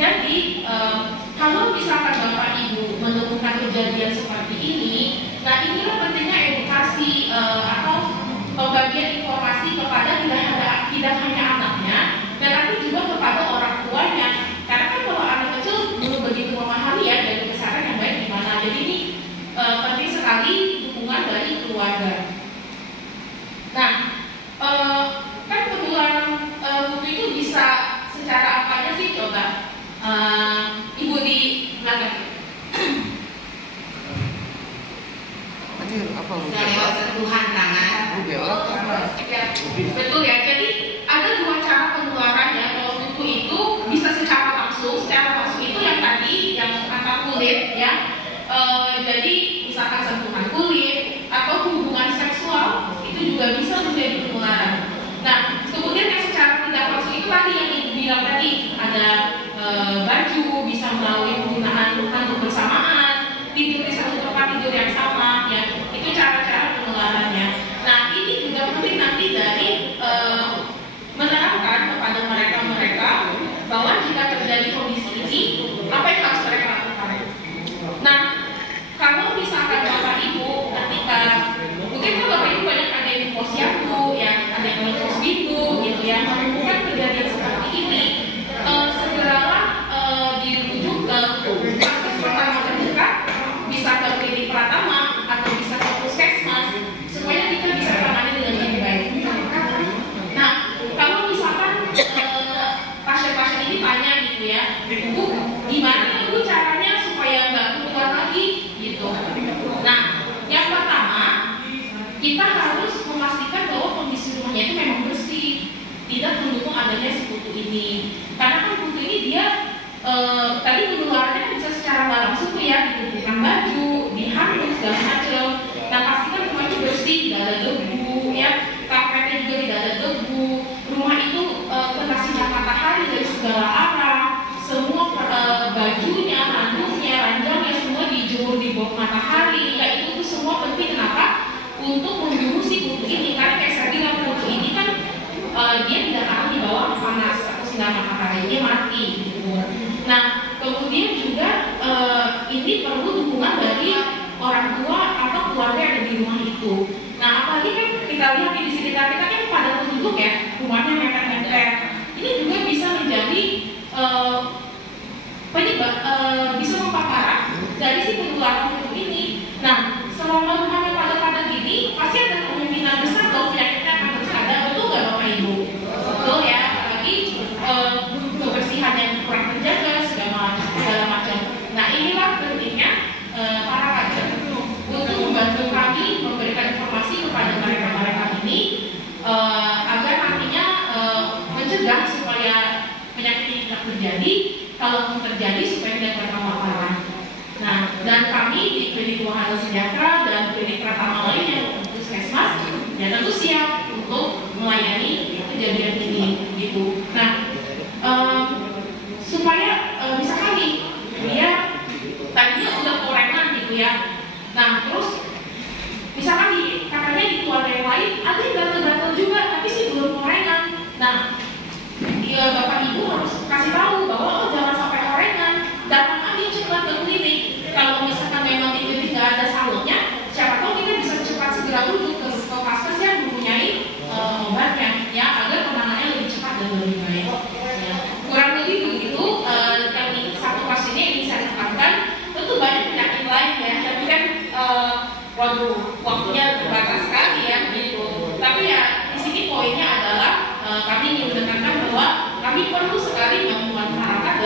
Jadi kalau misalkan Bapak Ibu menemukan kejadian seperti ini, nah inilah pentingnya edukasi atau pembagian informasi kepada tidak hanya anaknya, tetapi juga kepada orang tuanya. Karena kan kalau anak kecil belum begitu memahami ya dari kesehatan yang baik gimana. Jadi ini penting sekali dukungan dari keluarga. Nah, kan penularan kutu itu bisa secara apa aja sih coba? Ibu di belakang. Lewat sentuhan tangan. Ya, betul ya. Jadi ada dua cara penularannya. Kalau kutu itu bisa secara langsung itu yang tadi yang antar kulit ya. Jadi misalkan sentuhan kulit atau hubungan seksual itu juga bisa menjadi penularan. Nah, kemudian yang secara tidak langsung itu tadi yang ibu bilang tadi ada baju, bisa melalui penggunaan handuk bersamaan, tidur di satu tempat tidur yang sama, ya itu cara-cara penularannya. Nah, ini juga penting nanti dari menerapkan kepada mereka bahwa jika terjadi kondisi ini, apa yang harus mereka lakukan. Nah, kalau misalkan Bapak Ibu ketika mungkin kalau Bapak Ibu banyak ada yang di posyandu, yang ada yang di posbindu, gitu ya, menemukan kejadian seperti ini, segeralah dirujuk ke puskesmas pertama terdekat, bisa ke klinik Pratama atau bisa ke puskesmas, supaya kita bisa tangani dengan lebih baik. Nah, kalau misalkan pasien-pasien ini tanya gitu ya, Bu, gimana ya Bu caranya supaya nggak keluar lagi gitu. Nah, yang pertama kita harus memastikan bahwa kondisi rumahnya itu memang bersih, tidak mendukung adanya si kutu ini. Karena kan kutu ini dia tadi penularannya kan bisa secara nggak langsung tuh ya, dikumpulkan baju, dihanduk segala macam. Nah, pastikan rumah itu bersih, tidak ada debu ya, karpetnya juga tidak ada debu, rumah itu kena sinar matahari dari segala arah, semua bajunya, handuknya, ranjangnya semua dijemur di bawah matahari. Ya itu tuh semua penting. Kenapa? Untuk membunuh si kutu ini. Karena kayak saya bilang, kutu ini kan dia tidak akan di bawah panas atau sinar matahari, dia mati gitu. Nah, kemudian juga ini perlu dukungan dari orang tua atau keluarga yang ada di rumah itu. Nah, apalagi kan kita lihat di sekitar kita kan pada penduduk ya, rumahnya mepet-mepet. Ini juga bisa menjadi penyebab, bisa memperparah dari si penularan kutu ini. Nah, selama rumahnya padat-padat gini, pasti ada kemungkinan besar kalau penyakitnya akan terus ada. Betul nggak Bapak Ibu? Betul ya, apalagi kebersihan yang kurang terjaga segala macam. Nah, inilah pentingnya para kader untuk membantu kami memberikan informasi kepada mereka ini agar nantinya mencegah supaya penyakit ini tidak terjadi. Kalau terjadi supaya tidak bertambah parah. Nah, dan kami di Klinik Wahana Sejahtera dan Klinik Pratama lainnya puskesmas ya tentu siap untuk melayani kejadian ini gitu. Nah, supaya misalkan nih dia tadinya udah korengan gitu ya. Nah, terus misalkan katanya di keluarga yang lain ada yang gatal-gatal juga tapi sih belum korengan. Nah, Bapak Ibu harus kasih tahu bahwa jangan sampai korengan, datang aja cepat ke klinik. Kalau misalkan memang di klinik nggak ada salurnya, siapa tahu kita bisa cepat segera rujuk ke vaskes yang mempunyai obatnya, ya agar penanganannya lebih cepat dan lebih baik. Ya. Kurang lebih begitu. Yang satu pasiennya ini saya tekankan, tentu banyak penyakit lain ya, tapi kan waktunya terbatas sekali ya, gitu. Tapi ya di sini poinnya adalah kami ingin menekankan bahwa kami perlu sekali membuat masyarakat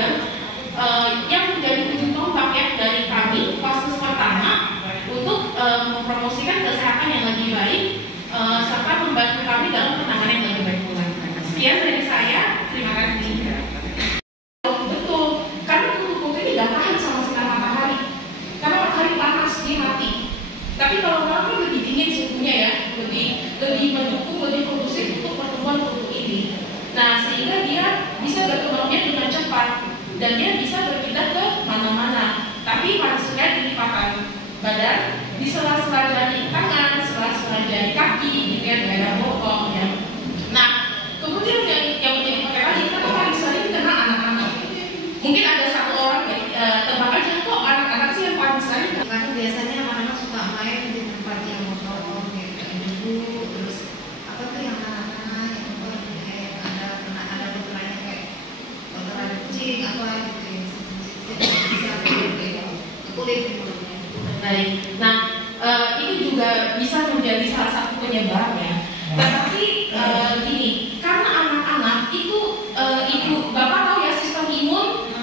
yang menjadi ujung tombak ya dari kami vaskes pertama untuk mempromosikan kesehatan yang lebih baik serta membantu kami dalam penanganan yang lebih baik pula. Sekian dari saya, terima kasih. Betul, karena kutu ini tidak tahan sama sinar matahari. Karena matahari panas dia mati. Tapi kalau malam kan lebih dingin suhunya ya, lebih mendukung, lebih kondusif untuk pertumbuhan kutu ini. Nah, sehingga dia bisa berkembangnya dengan cepat dan dia bisa berpindah ke mana-mana. Tapi pada saat dilipatkan badan, di sela-sela jari tangan, sela-sela jari kaki, gitu ya, daerah bokong ya. Nah, kemudian yang menjadi pertanyaan lagi, kenapa paling sering kena anak-anak? Mungkin ada satu orang ya, tebak aja kok anak-anak sih yang paling sering. Karena biasanya anak-anak suka main di tempat yang kotor, kayak debu, terus apa tuh yang tanah-tanah, yang apa kayak ada kotorannya kayak kotoran kucing apa gitu ya, bisa kayak kulit mulutnya. Baik. Nah, itu juga bisa menjadi salah satu penyebabnya. Tetapi gini, karena anak-anak itu Bapak tahu ya sistem imun,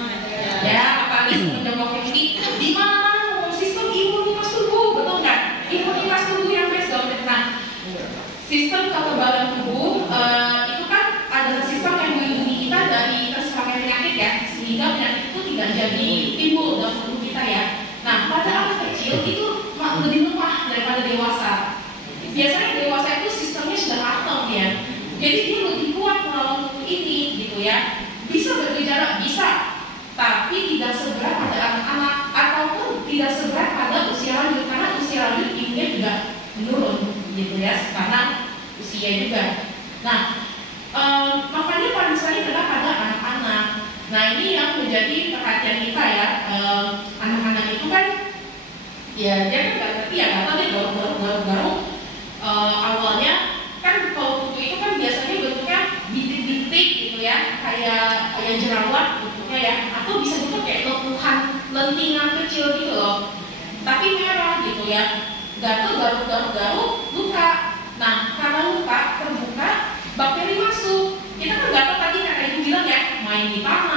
ya apalagi semenjak COVID ini, di mana-mana ngomong sistem imunitas tubuh, betul nggak? Imunitas tubuh yang best. Nah, sistem kekebalan tubuh itu kan adalah sistem yang melindungi kita dari terserangnya penyakit ya, sehingga penyakit itu tidak jadi timbul dalam tubuh kita ya. Nah, pada anak kecil itu lebih lemah daripada dewasa. Biasanya dewasa itu sistemnya sudah matang ya, jadi dia lebih kuat melawan tubuh ini gitu ya. Bisa bergejala, bisa, tapi tidak seberat pada anak-anak ataupun tidak seberat pada usia lanjut, karena usia lanjut imunnya juga menurun gitu ya, karena usia juga. Nah, makanya paling sering adalah pada anak-anak. Nah, ini yang menjadi perhatian kita ya. Anak-anak itu kan ya dia kan nggak ngerti ya, nggak tahu dia baru awalnya kan kalau kuku itu kan biasanya bentuknya bintik-bintik gitu ya, kayak jerawat bentuknya ya, atau bisa juga kayak lepuhan lentingan kecil gitu loh, tapi merah gitu ya, gatal garuk luka. Nah, karena luka terbuka, bakteri masuk. Kita kan nggak tahu tadi kayak ibu bilang ya, main di tanah